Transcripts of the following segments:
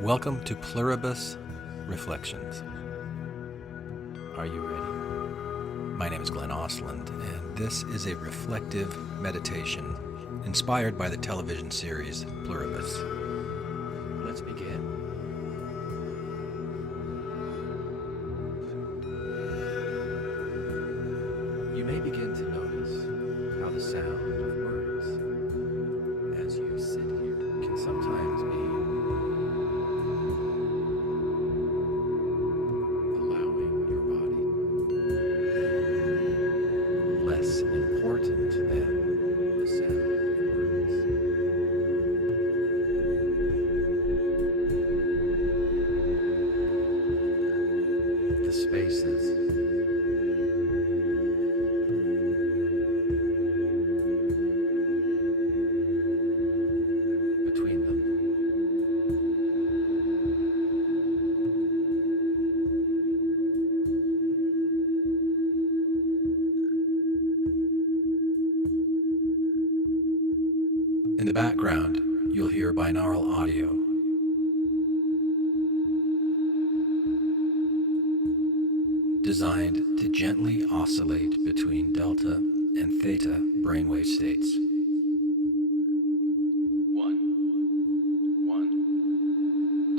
Welcome to Pluribus Reflections. Are you ready? My name is Glenn Osland, and this is a reflective meditation inspired by the television series Pluribus. Let's begin. You may begin to notice how the sound of words as you sit here can sometimes be allowing your body less important than the sound of words. The spaces between them. In the background, you'll hear binaural audio. Designed to gently oscillate between delta and theta brainwave states. 1,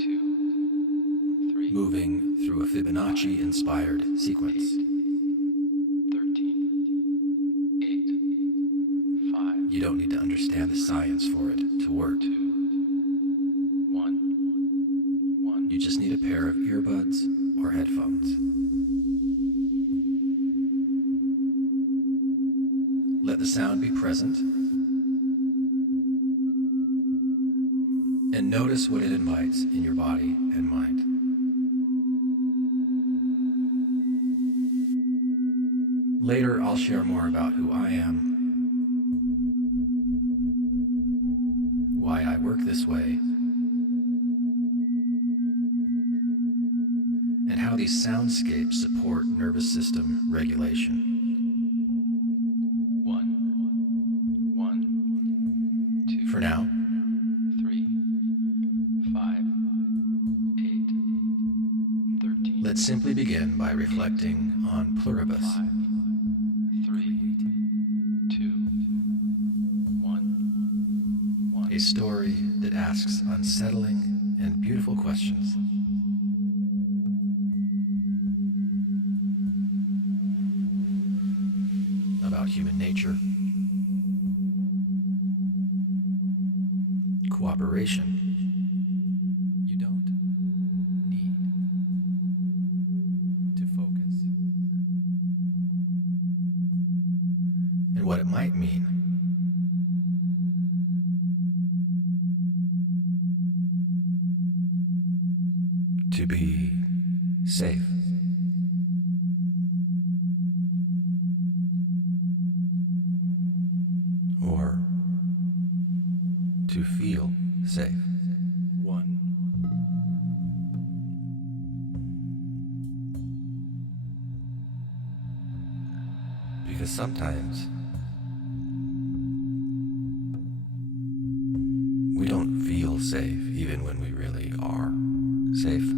2, 3. Moving through a Fibonacci-inspired sequence. 13, 8, 5. You don't need to understand the science for it to work. 2, 1. You just need a pair of earbuds or headphones. Let the sound be present, and notice what it invites in your body and mind. Later, I'll share more about who I am, why I work this way, and how these soundscapes support nervous system regulation. 1, 2. For now, 3, 5, 8, 13. Let's simply begin by reflecting on Pluribus. 5, 3, 2, 1. A story that asks unsettling and beautiful questions. About human nature, cooperation. You don't need to focus. And what it might mean to be safe. Or to feel safe. 1. Because sometimes we don't feel safe even when we really are safe.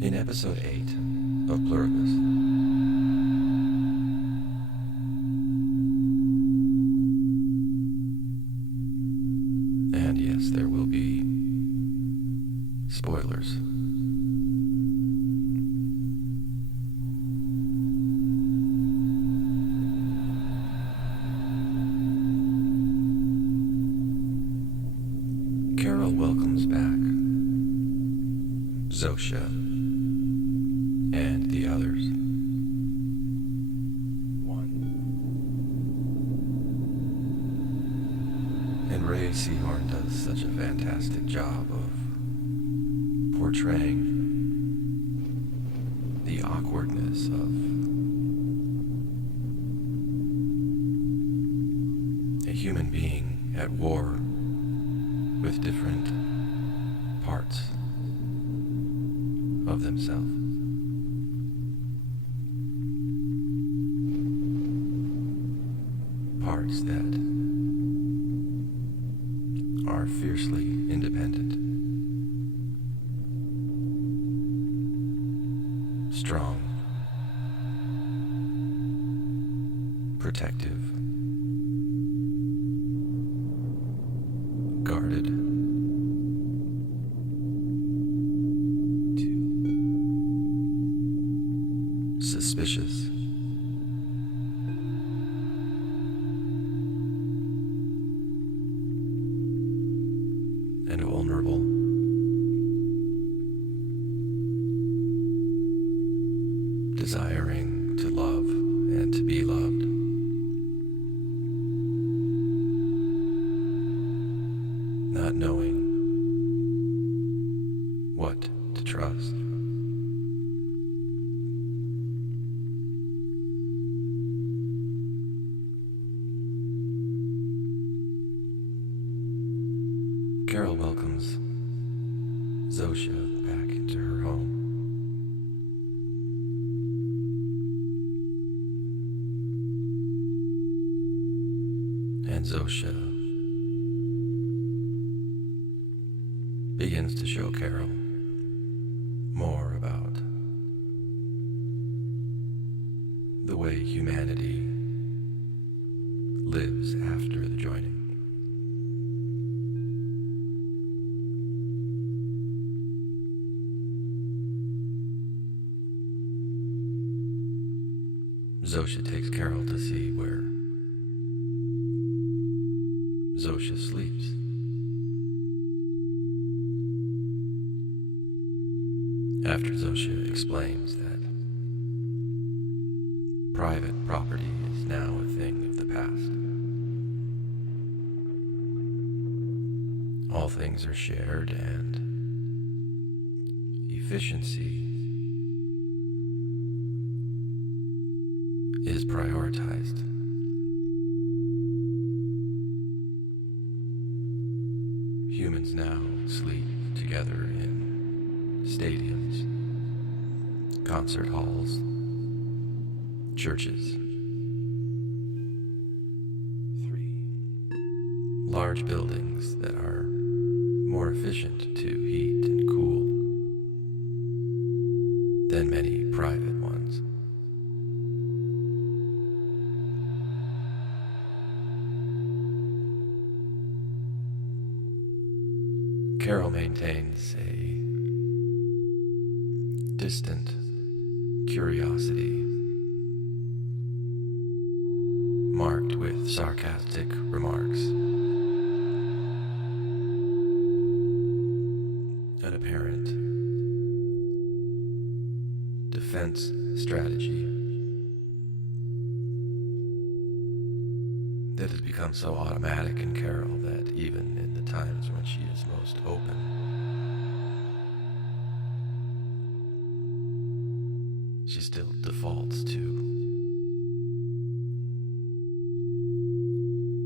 In episode 8 of Pluribus, and yes, there will be spoilers. Carol welcomes back Zosha and the others. 1. And Ray Seahorn does such a fantastic job of portraying the awkwardness of a human being at war with different parts of themselves. fiercely independent, strong, protective, guarded, suspicious, and vulnerable. Desiring to love and to be loved. Not knowing what to trust. Carol welcomes Zosha back into her home. And Zosha begins to show Carol more about the way humanity lives after the joining. Zosha takes Carol to see where Zosha sleeps. After Zosha explains that private property is now a thing of the past. All things are shared and efficiency is prioritized. Humans now sleep together in stadiums, concert halls, churches. 3 large buildings that are more efficient to heat and cool than many private ones. Carol maintains a distant curiosity, marked with sarcastic remarks, an apparent defense strategy that has become so automatic in Carol that even in the times when she is most open, she still defaults to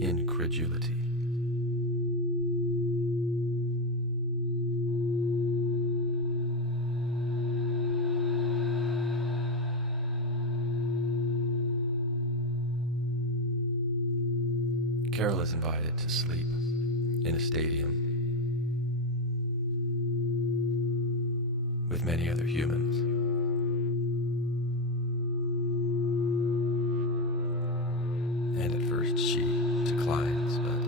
incredulity. Carol is invited to sleep in a stadium with many other humans. And at first she declines, but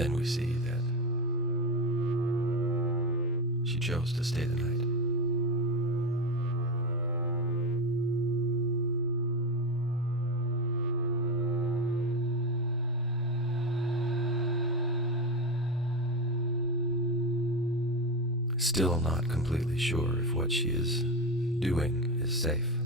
then we see that she chose to stay the night. Still not completely sure if what she is doing is safe.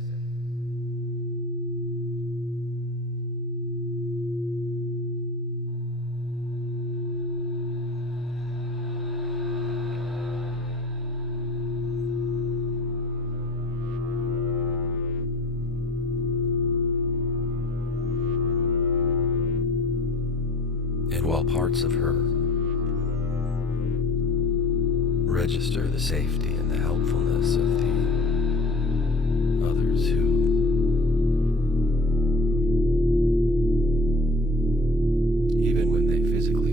And while parts of her register the safety and the helpfulness of the others who even when they physically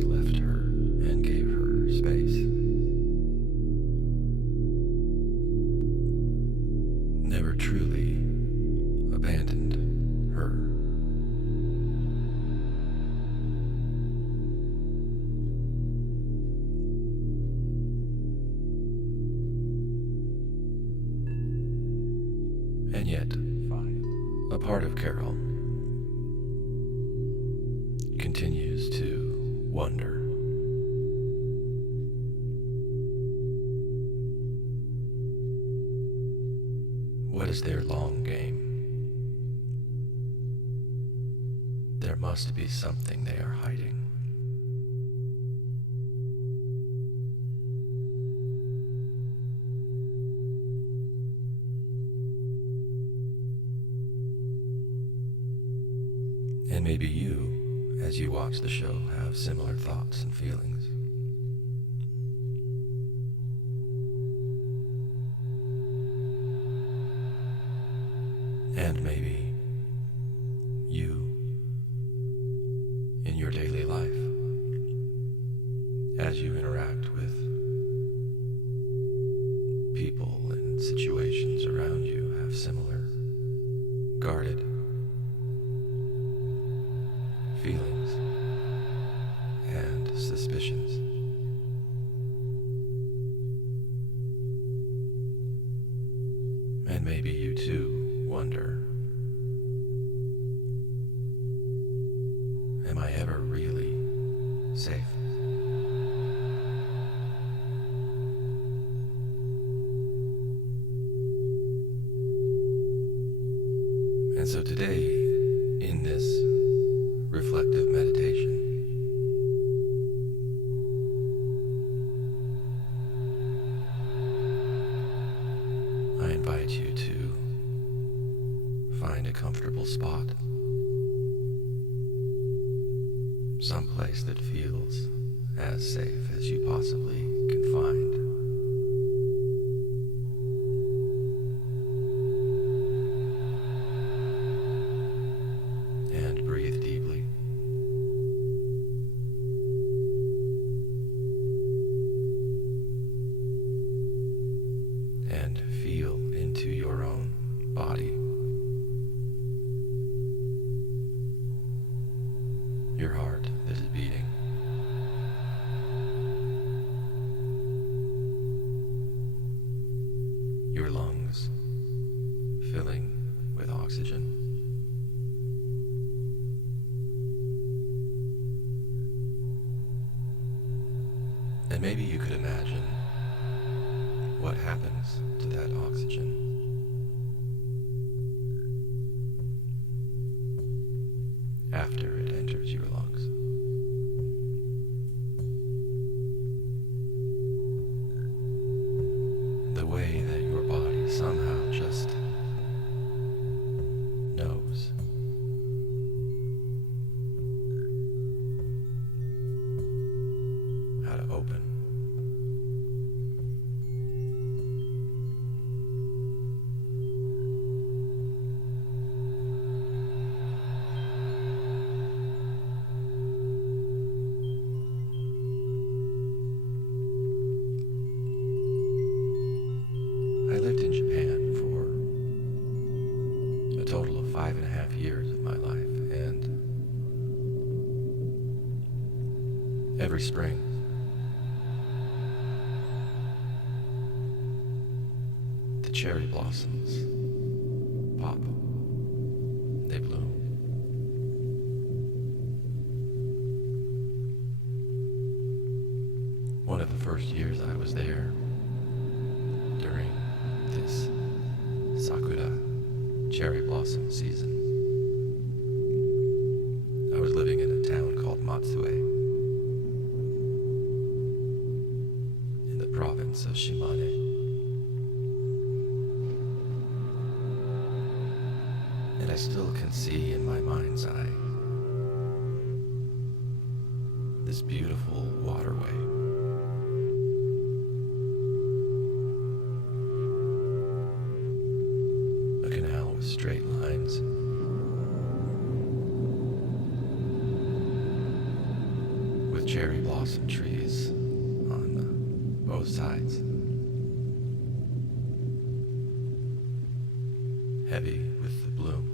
yet, a part of Carol continues to wonder. What is their long game? There must be something they are hiding. And maybe you, as you watch the show, have similar thoughts and feelings. And maybe you, in your daily life, as you interact with people and situations around you, have similar guarded feelings and suspicions. And maybe you too wonder, am I ever really safe? And so today, in this reflective meditation, I invite you to find a comfortable spot, someplace that feels as safe as you possibly can find. And breathe deeply. And feel into your own body. Your heart that is beating. Your lungs filling with oxygen. And maybe you could imagine what happens to that oxygen after it enters your lungs. The way that your body somehow just knows. How to open. I lived in Japan for a total of 5.5 years of my life, and every spring the cherry blossoms pop, they bloom. One of the first years I was there, during this Sakura cherry blossom season, I was living in a town called Matsue in the province of Shimane. And I still can see in my mind's eye this beautiful waterway. A canal with straight lines. With cherry blossom trees on both sides. Heavy with the bloom.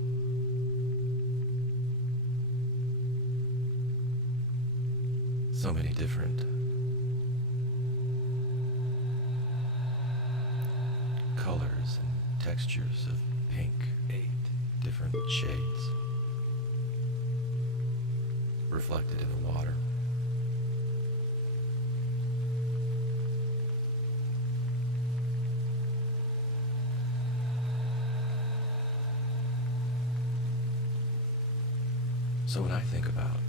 So many different colors and textures of pink, 8 different shades reflected in the water. So when I think about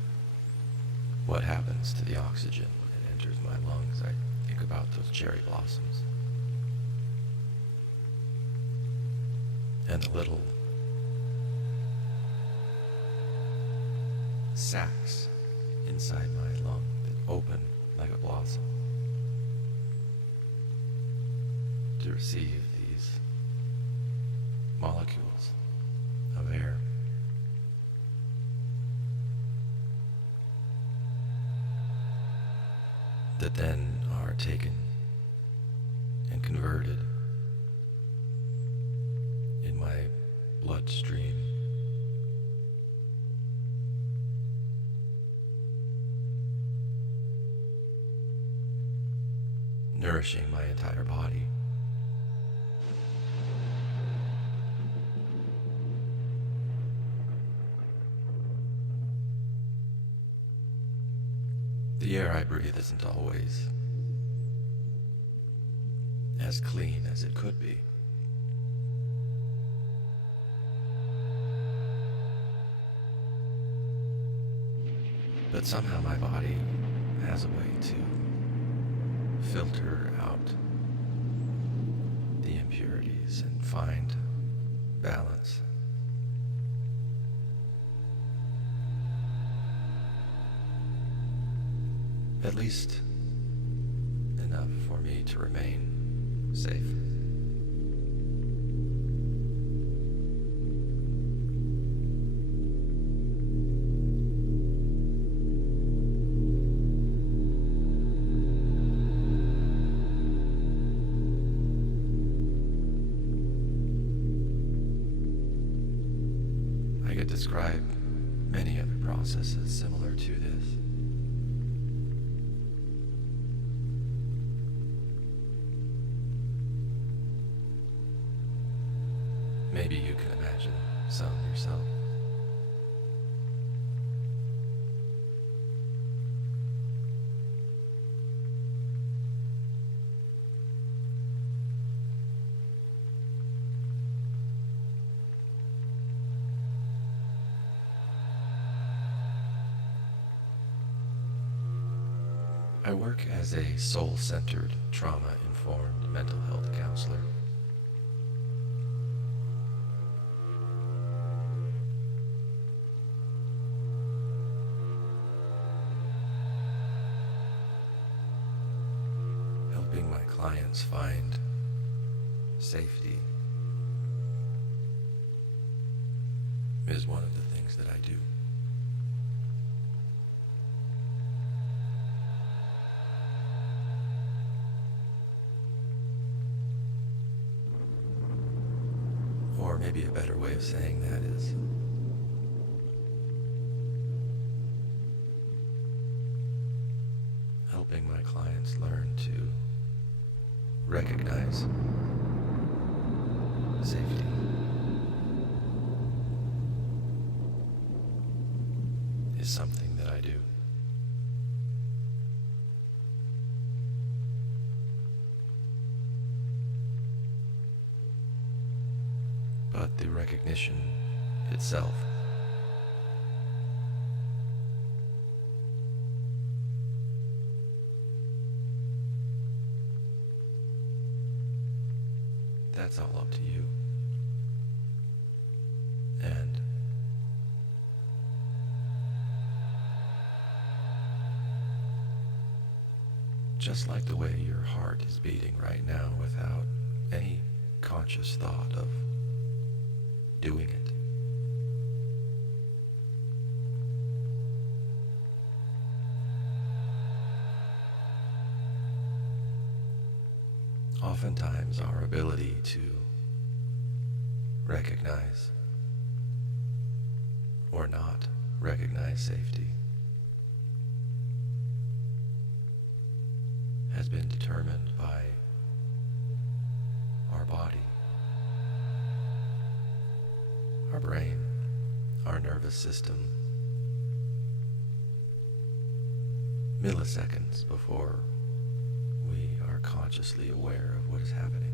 what happens to the oxygen when it enters my lungs, I think about those cherry blossoms and the little sacs inside my lung that open like a blossom to receive these molecules of air. That then are taken and converted in my bloodstream, nourishing my entire body. The air I breathe isn't always as clean as it could be. But somehow my body has a way to filter out the impurities and find balance. At least enough for me to remain safe. I could describe many other processes similar to this. Maybe you can imagine some yourself. I work as a soul-centered, trauma-informed mental health counselor. Helping my clients find safety is one of the things that I do. Or maybe a better way of saying that is helping my clients learn to recognize safety. Is something that I do. But the recognition itself that's all up to you. And just like the way your heart is beating right now without any conscious thought of doing it. Oftentimes our ability to recognize or not recognize safety has been determined by our body our brain, our nervous system, milliseconds before we are consciously aware of what is happening.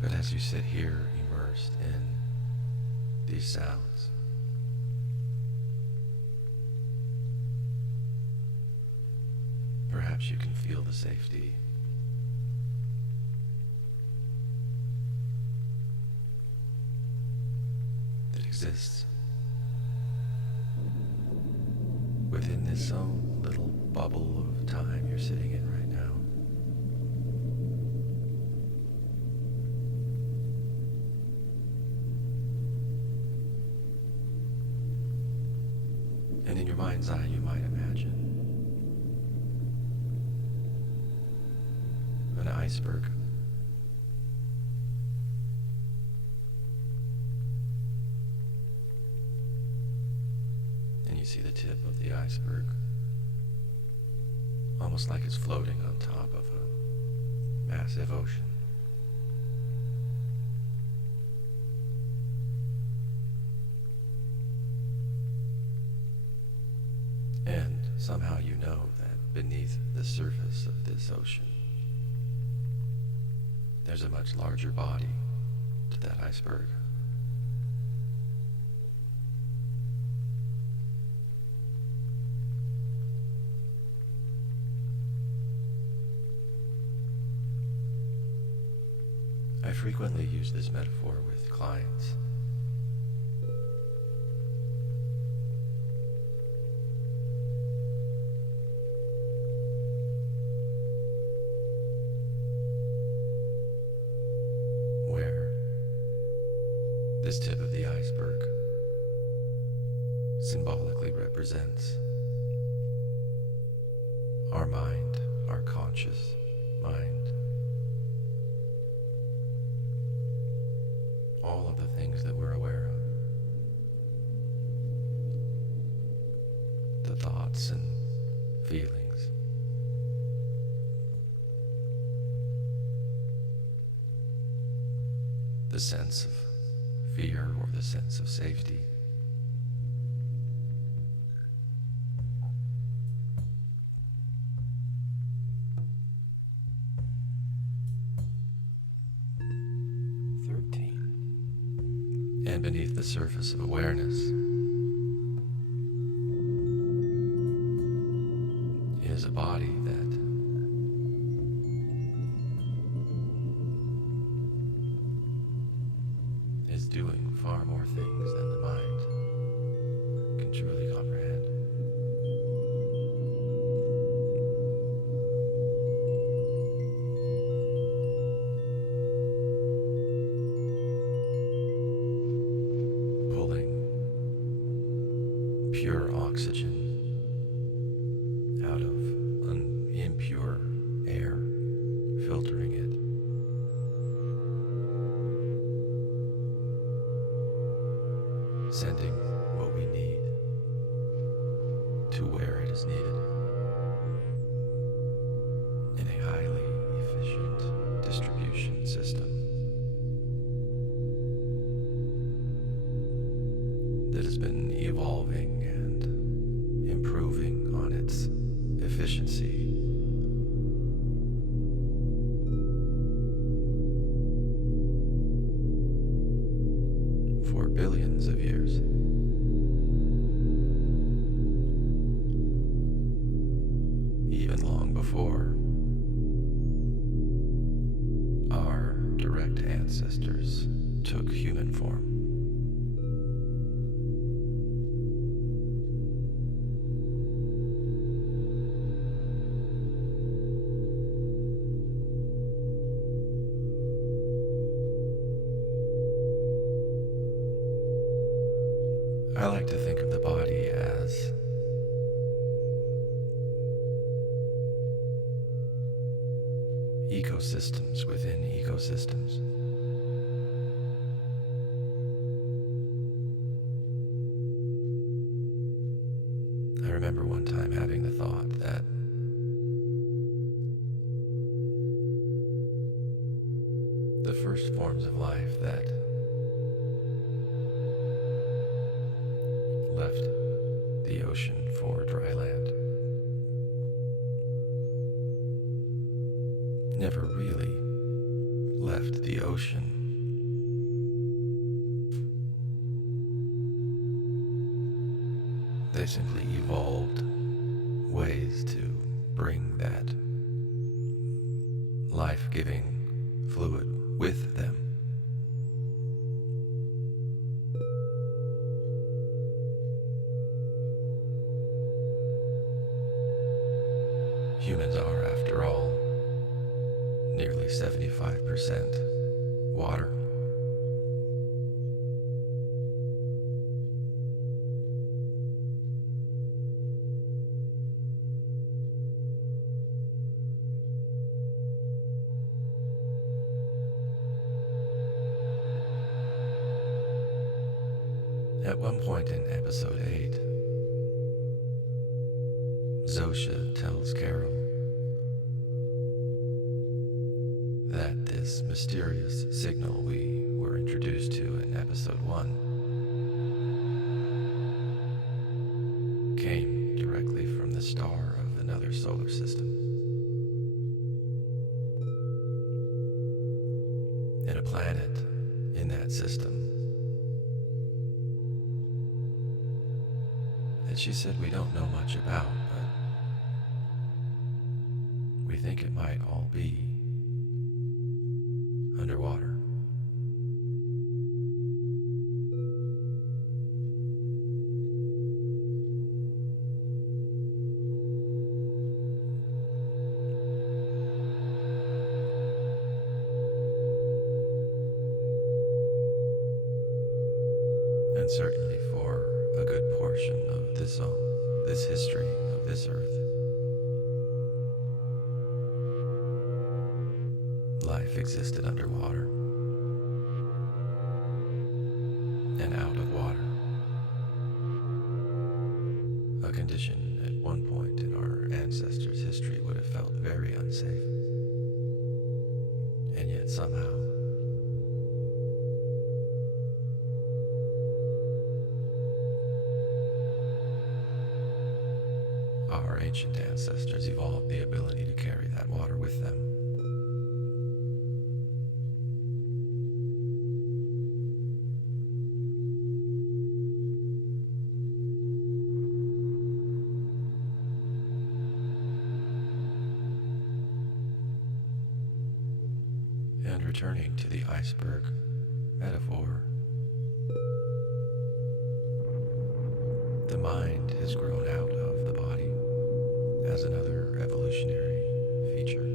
But as you sit here immersed in these sounds, perhaps you can feel the safety that exists within this own little bubble of time you're sitting in right now. And in your mind's eye, you might imagine an iceberg. And you see the tip of the iceberg, almost like it's floating on top of a massive ocean. And somehow you know that beneath the surface of this ocean, there's a much larger body to that iceberg. I frequently use this metaphor with clients. This tip of the iceberg symbolically represents our mind, our conscious mind, all of the things that we're aware of, the thoughts and feelings, the sense of fear or the sense of safety. And beneath the surface of awareness is a body that is doing far more things than the mind can truly comprehend. Pulling pure oxygen out of impure air, filtering it. Sending what we need to where it is needed in a highly efficient distribution system that has been evolving and improving on its efficiency for billions of years. Even long before our direct ancestors took human form. I like to think of the body as ecosystems within ecosystems. I remember one time having the thought that the first forms of life that left the ocean for dry land never really left the ocean. They simply evolved ways to bring that life-giving fluid with them. Humans are, after all, nearly 75% water. At one point in episode 8, Zosha tells Carol that this mysterious signal we were introduced to in episode 1 came directly from the star of another solar system, and a planet in that system that she said we don't know much about, but we think it might all be underwater. And certainly for a good portion of this history of this earth, life existed underwater and out of water, a condition at one point in our ancestors' history would have felt very unsafe, and yet somehow our ancient ancestors evolved the ability to carry that water with them. And returning to the iceberg metaphor, the mind has grown out of the body as another evolutionary feature.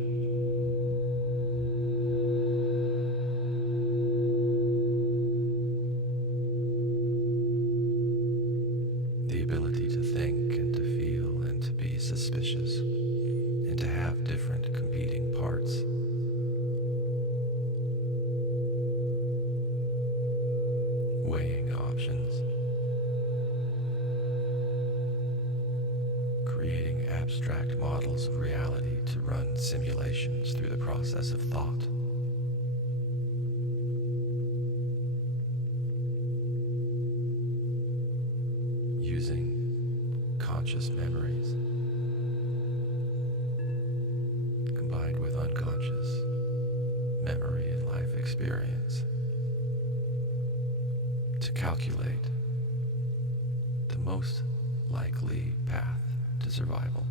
The ability to think and to feel and to be suspicious and to have different competing parts. Weighing options. Creating abstract models of reality to run simulations through the process of thought. Using conscious memories combined with unconscious memory and life experience to calculate the most likely path to survival.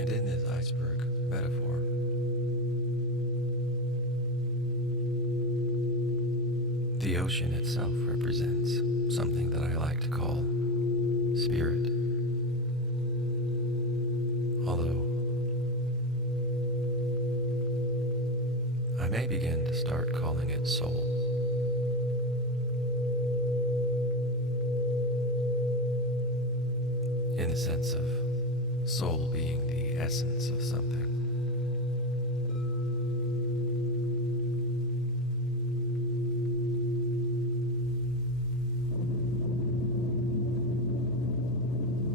And in this iceberg metaphor, The ocean itself represents something that I like to call spirit. Although I may begin to start calling it soul. In the sense of soul being the essence of something.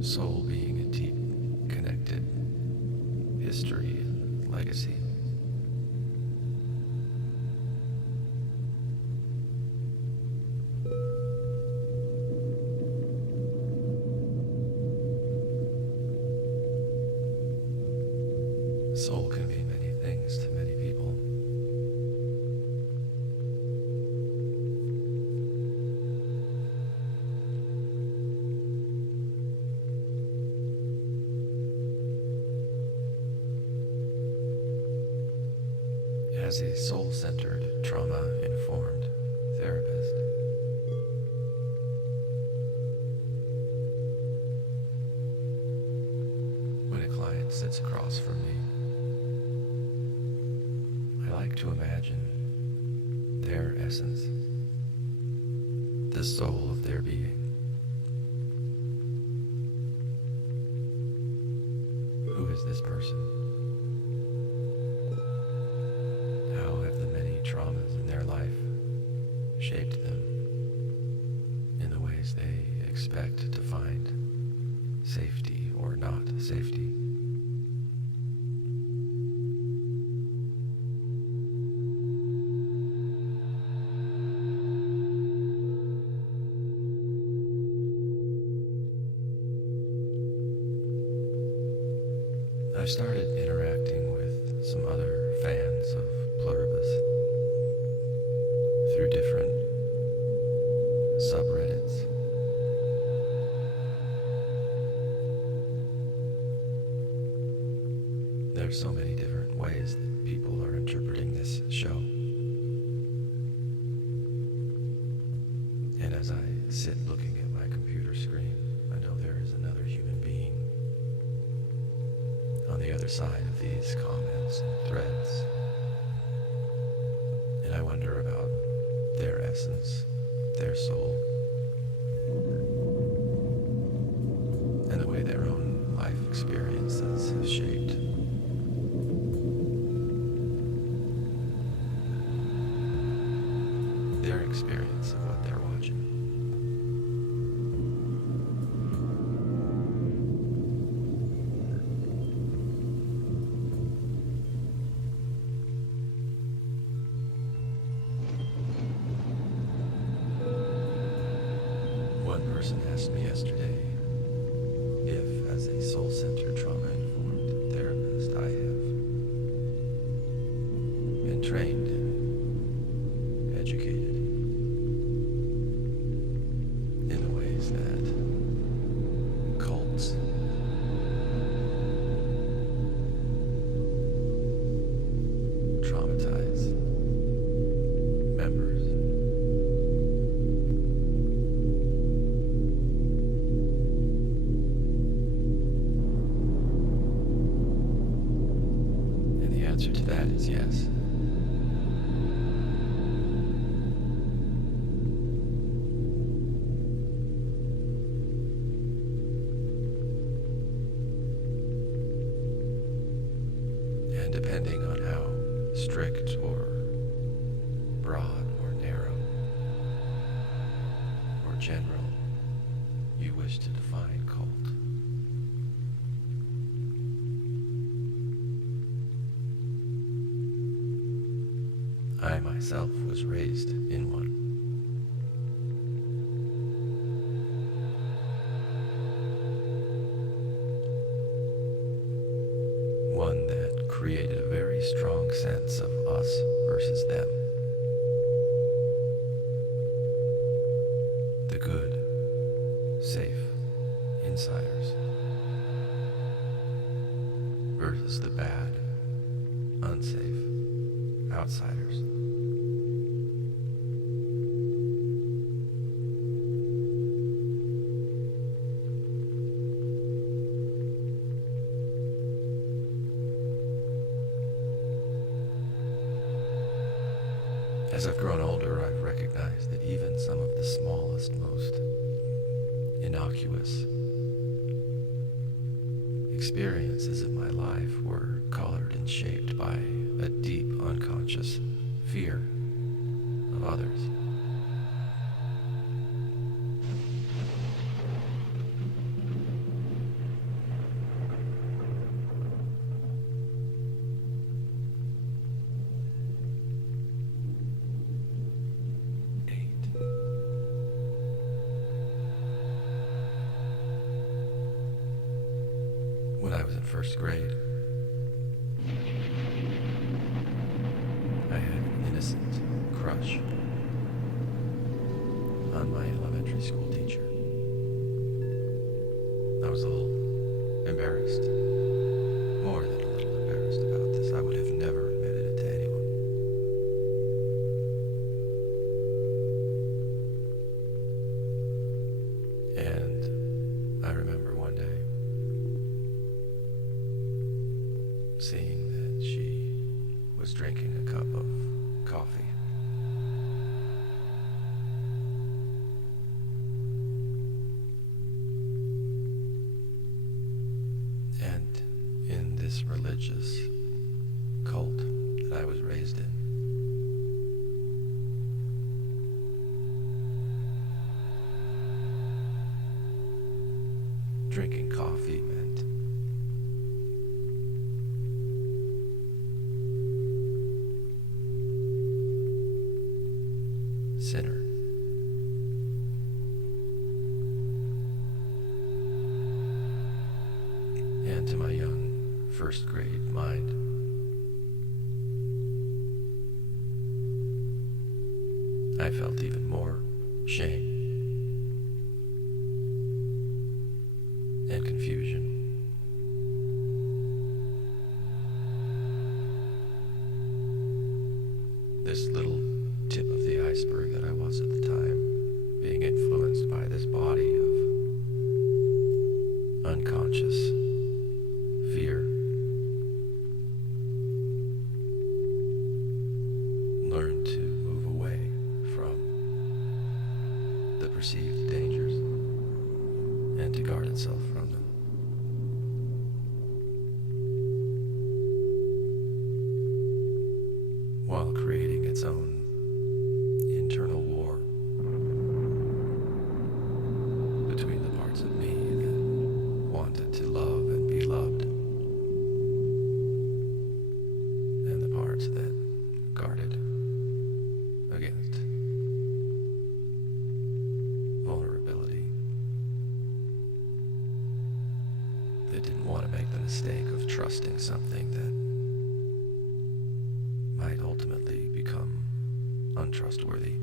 Soul being a deep, connected history and legacy. Soul can be many things to many people. As a soul-centered, trauma-informed therapist, when a client sits across from me, I like to imagine their essence, the soul of their being. Who is this person? How have the many traumas in their life shaped them in the ways they expect to find safety or not safety? I've started interacting with some other fans of Pluribus through different subreddits. There's so many different ways that people are interpreting this show. And as I sit looking at my computer screen, I know there is another human being on the other side of these comments and threads. And I wonder about their essence, their soul, and the way their own life experiences have shaped their experience of what they're watching. One person asked me yesterday if, as a soul-centered, trauma-informed therapist, I have been trained and educated in the ways that cults traumatize members. And the answer to that is yes. And depending on how strict or broad or narrow or general you wish to define cult, I myself was raised in one. One that created a very strong sense of us versus them. The good, safe insiders versus the bad, unsafe outsiders. As I've grown older, I've recognized that even some of the smallest, most innocuous experiences of my life were colored and shaped by a deep unconscious fear of others. When I was in first grade, I had an innocent crush on my elementary school teacher. I was a little embarrassed, more than a little embarrassed about this. I would have never admitted it to anyone. And I remember one day seeing that she was drinking a cup of coffee. And in this religious cult that I was raised in, drinking coffee meant sinner. And to my young first grade mind, I felt even more shame and confusion. This little tip of the iceberg that I was at the time, being influenced by this body of unconscious fear, learned to move away from the perceived dangers and to guard itself from them. While creating its own internal war between the parts of me that wanted to love and be loved and the parts that guarded against vulnerability, that didn't want to make the mistake of trusting something that might ultimately become untrustworthy.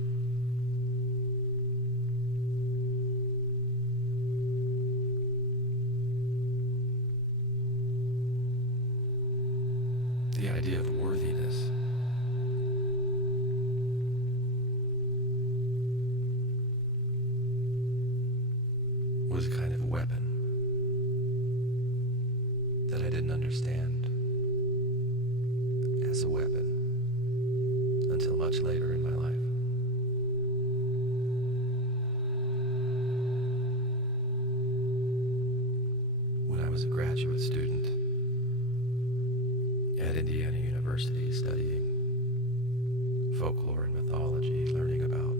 The idea of worthiness was a kind of weapon that I didn't understand as a weapon until much later in my life. When I was a graduate student at Indiana University studying folklore and mythology, learning about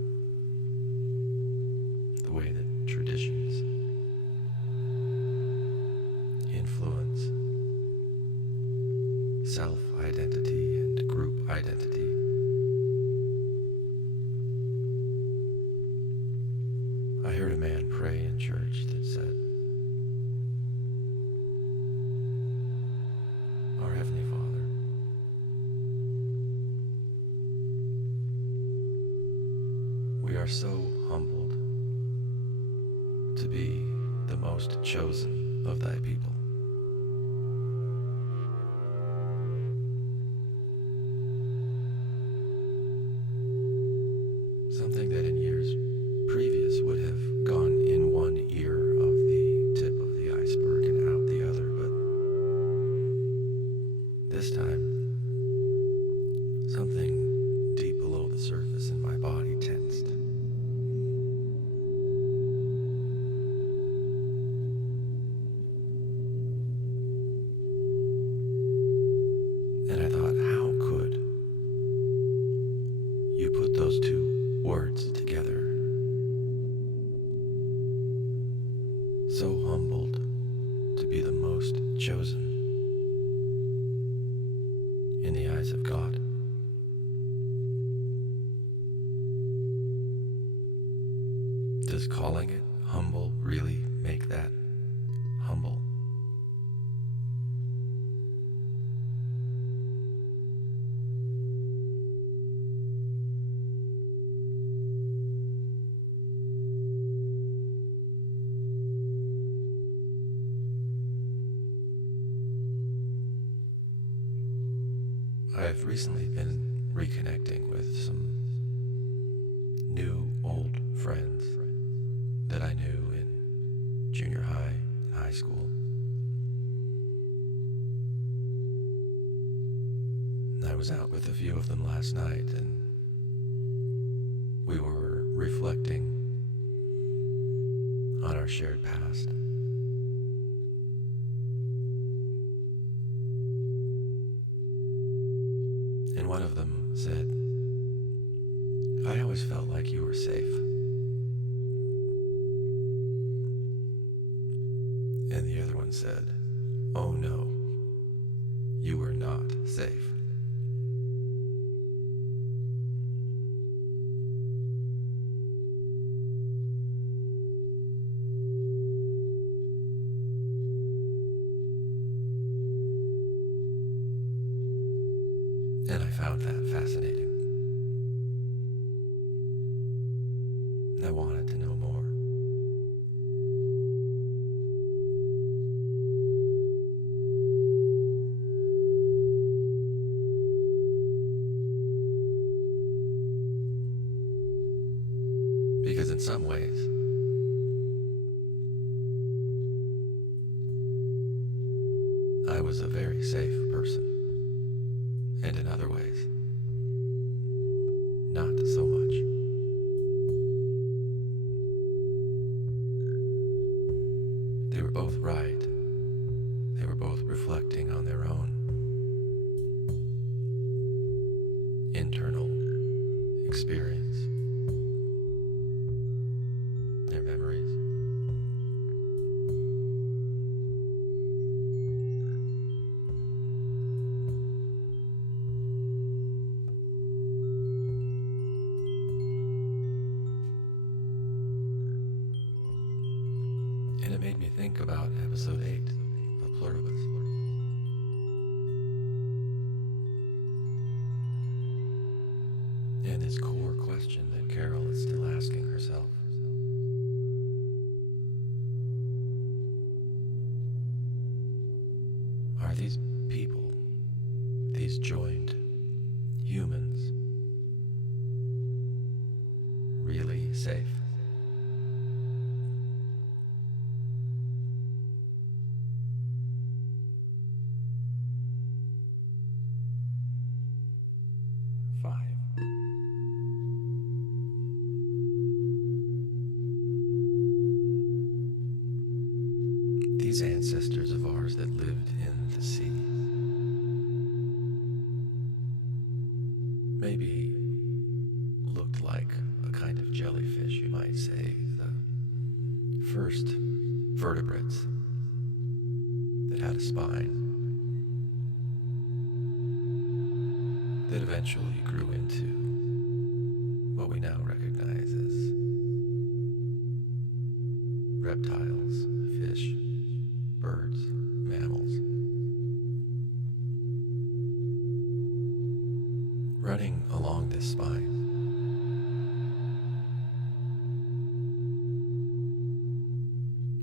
the way that traditions influence self-identity and group identity, I heard a man pray in church that said, "Our Heavenly Father, we are so humbled to be the most chosen of thy people. Something that in years previous would have gone in one ear of the tip of the iceberg and out the other, but this time, something deep below the surface be the most chosen in the eyes of God? Does calling it humble really make that humble? I've recently been reconnecting with some new old friends that I knew in junior high, high school. I was out with a few of them last night, and we were reflecting on our shared past. And one of them said, "I always felt like you were safe." And the other one said, "Oh no, you were not safe." And I found that fascinating. I wanted to know more. Because in some ways, I was a very safe person. And in other ways, not so much. They were both right. They were both reflecting on their own internal experience, their memories. And it made me think about episode 8 of Pluribus. And this core question that Carol is still asking herself. Are these people, these joined humans, really safe? These ancestors of ours that lived in the sea maybe looked like a kind of jellyfish, you might say, the first vertebrates that had a spine that eventually grew into what we now recognize as reptiles, fish, birds, mammals. Running along this spine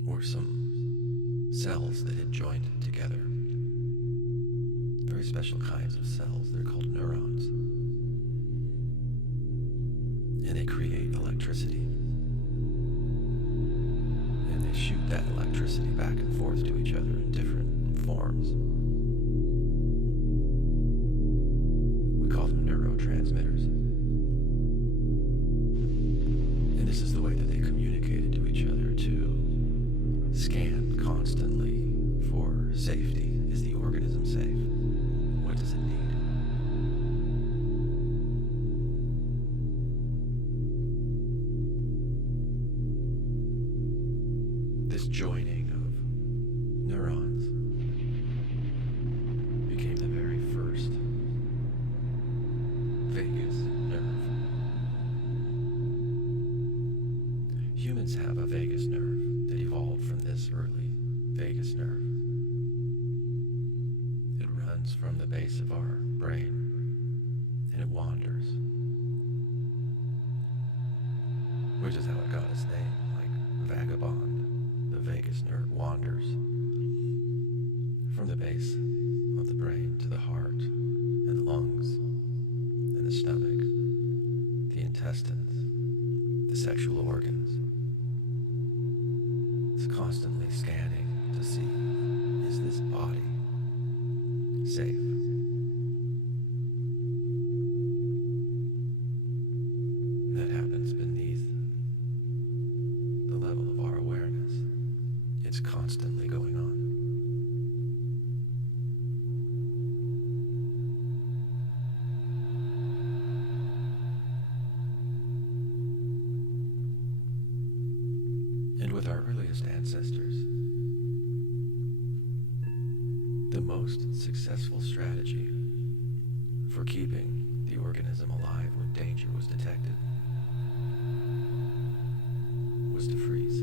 were some cells that had joined together. Very special kinds of cells. They're called neurons. And they create electricity. And they shoot that electricity back and forth to each other in different forms. We call them neurotransmitters. And this is the way that they communicated to each other to scan constantly for safety. Is the organism safe? What does it need? This joining of vagus nerve. It runs from the base of our brain and it wanders, which is how it got its name, like vagabond. The vagus nerve wanders from the base of the brain to the heart and the lungs and the stomach, the intestines, the sexual organs. It's constantly scanning to see, is this body safe? That happens beneath the level of our awareness. It's constantly going on. And with our earliest ancestors, the most successful strategy for keeping the organism alive when danger was detected was to freeze,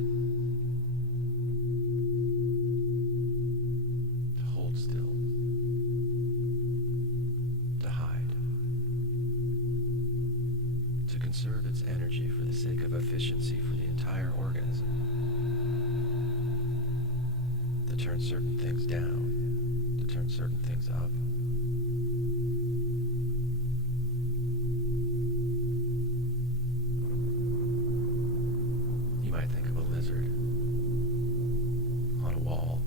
to hold still, to hide, to conserve its energy for the sake of efficiency for the entire organism, to turn certain things down, to turn certain things up. You might think of a lizard on a wall.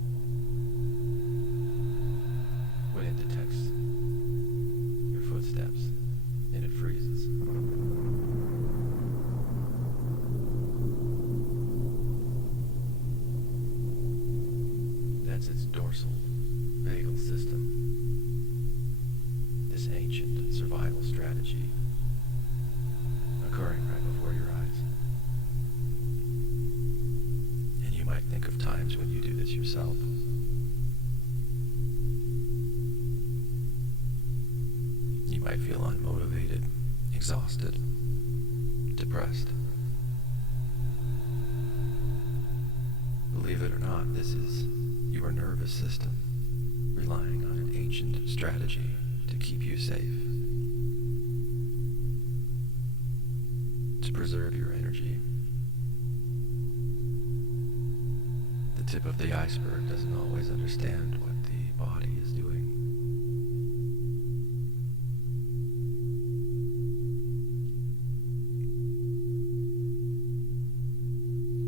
When it detects your footsteps and it freezes. That's its dorsal vagal system. This ancient survival strategy occurring right before your eyes. And you might think of times when you do this yourself. You might feel unmotivated, exhausted, depressed. Believe it or not, this is your nervous system relying on an ancient strategy to keep you safe, to preserve your energy. The tip of the iceberg doesn't always understand what the body is doing.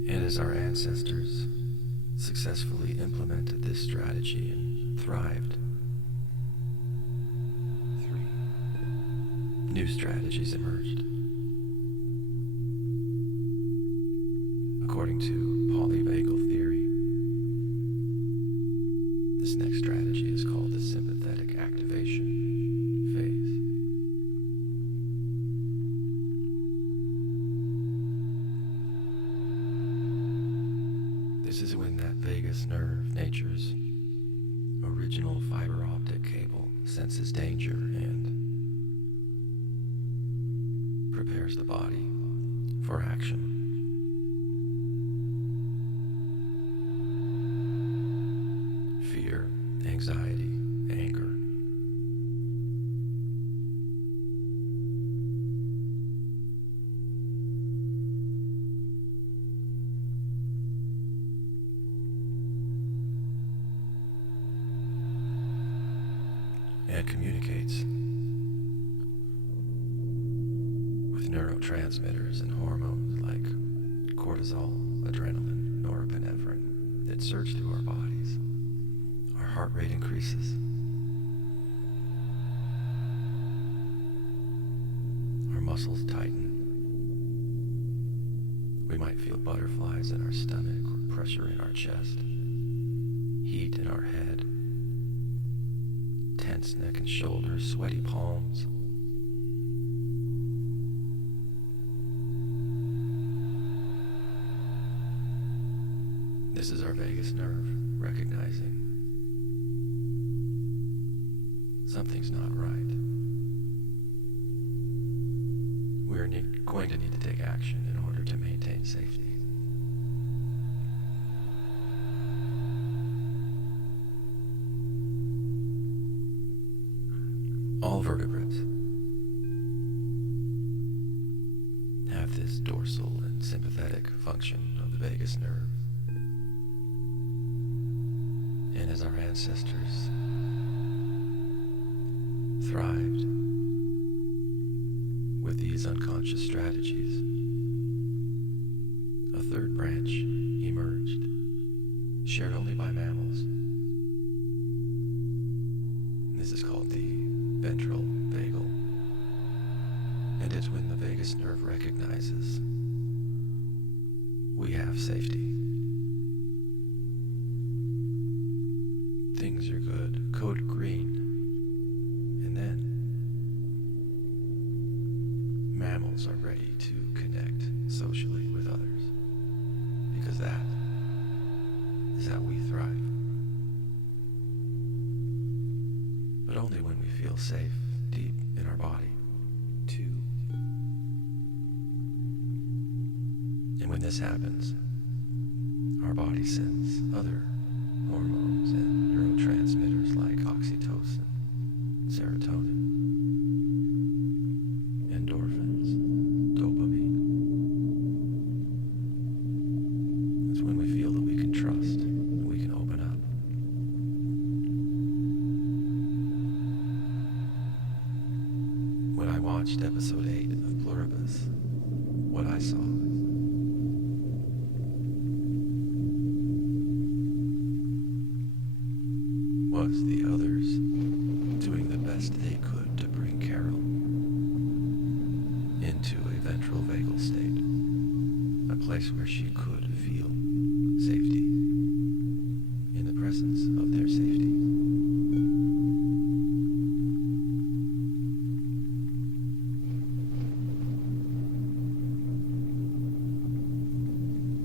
And as our ancestors successfully implemented this strategy and thrived, new strategies emerged. According to polyvagal theory, this next strategy is called the sympathetic activation phase. This is when that vagus nerve, nature's original fiber optic cable, senses danger and prepares the body for action. Fear, anxiety, anger. And communicates with neurotransmitters and hormones like cortisol, adrenaline, norepinephrine that surge through our bodies. Our heart rate increases. Our muscles tighten. We might feel butterflies in our stomach or pressure in our chest, heat in our head, tense neck and shoulders, sweaty palms. This is our vagus nerve recognizing something's not right. We're going to need to take action in order to maintain safety. All vertebrates have this dorsal and sympathetic function of the vagus nerve. And as our ancestors thrived with these unconscious strategies, a third branch emerged, shared only by mammals. This is called the ventral vagal, and it's when the vagus nerve recognizes we have safety. Things are good, code green, and then mammals are ready to connect socially with others, because that is how we thrive. But only when we feel safe deep in our body, too. And when this happens, our body sends other hormones and neurotransmitters like oxytocin, serotonin, endorphins, dopamine. It's when we feel that we can trust, that we can open up. When I watched episode 8 of Pluribus, what I saw was the others doing the best they could to bring Carol into a ventral vagal state, a place where she could feel safety in the presence of their safety.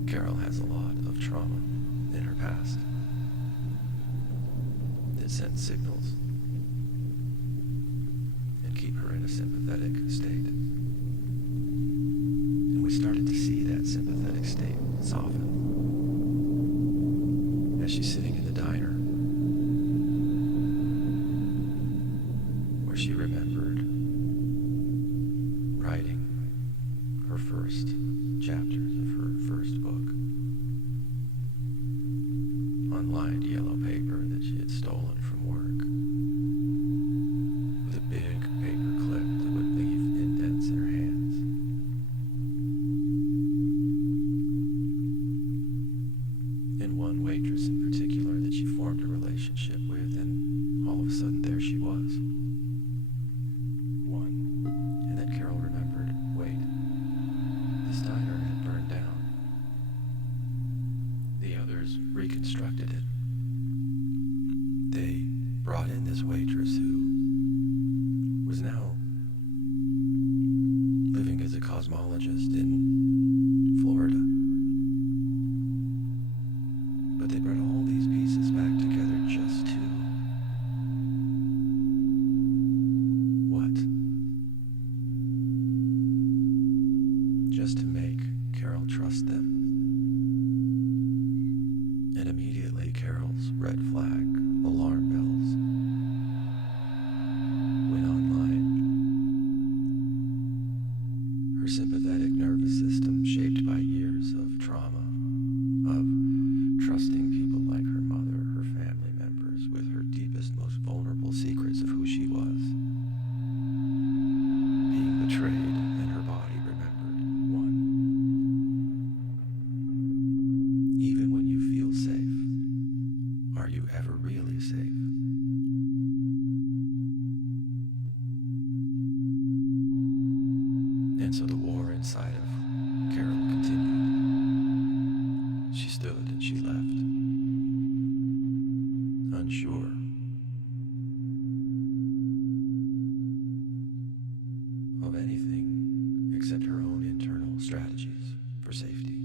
Carol has a lot of trauma in her past that sends signals and keep her in a sympathetic state. And we started to see that sympathetic state soften as she's sitting in the diner, where she remembered writing her first chapters of her first book on lined yellow paper that she had stolen from work, with a big paper clip that would leave indents in her hands. And one waitress in particular that she formed a relationship with, and all of a sudden there she was. And then Carol remembered, wait, this diner had burned down. The others reconstructed it. They brought in this waitress who was now living as a cosmologist in Florida. But they brought all these pieces back together just to what? Just to make Carol trust them. And immediately Carol's red flag alarm bells went online. Her sympathetic nervous system, shaped by years of trauma, of trusting people like her mother, her family members, with her deepest, most vulnerable secrets of who she was, being betrayed, and her body remembered one. Even when you feel safe, are you ever really safe? And so the war inside of Carol continued. She stood and she left, unsure of anything except her own internal strategies for safety.